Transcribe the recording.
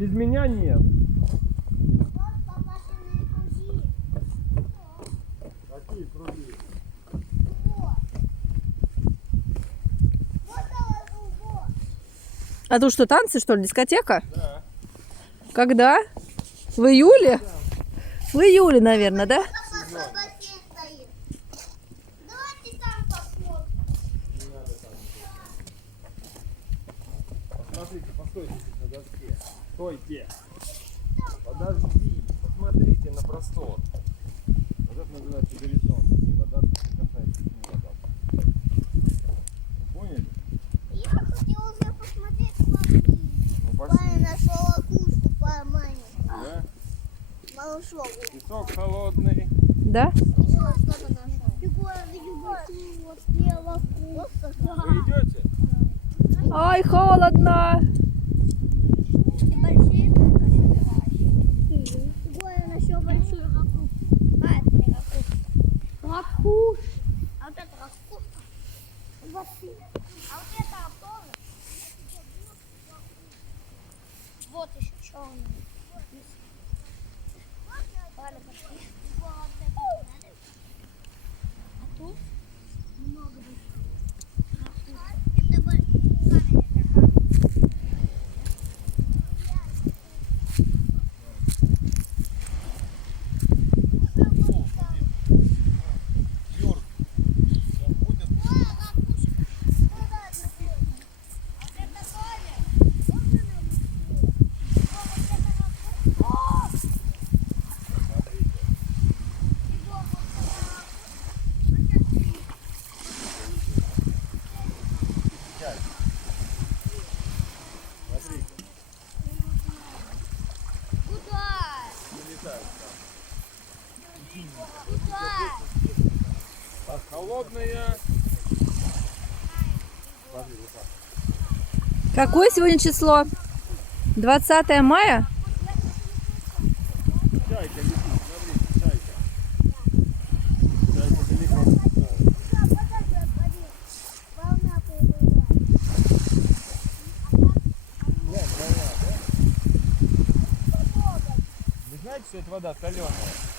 Без меня нет. Какие круги? А тут что, танцы, что ли, дискотека? Да. Когда? В июле? В июле, наверное, да? Посмотрите, постойте здесь на доске. Стойте. Подожди. Посмотрите на простор. Вот это называется горизонт. Вода касается снега. Поняли? Я хотела уже посмотреть поближе. Ну пошли. Папа нашел лакушку по маме. Да? Малышову. Песок холодный. Да? Еще что-то нашел. Я видел большую вот лакушку. Вы идете? Ай, холодно. И большие я нашел большую ракушку. А, это не ракушка. Ракуш. А вот это ракушка. Вот. А вот это тоже. Вот еще черный. Ладно, пошли. А тут много больших. Это камень такая. Так, холодная. Какое сегодня число? 20 мая? Чайка летит, смотрите, чайка. Чайка далеко. Волна появилась. Вы знаете, что это вода соленая?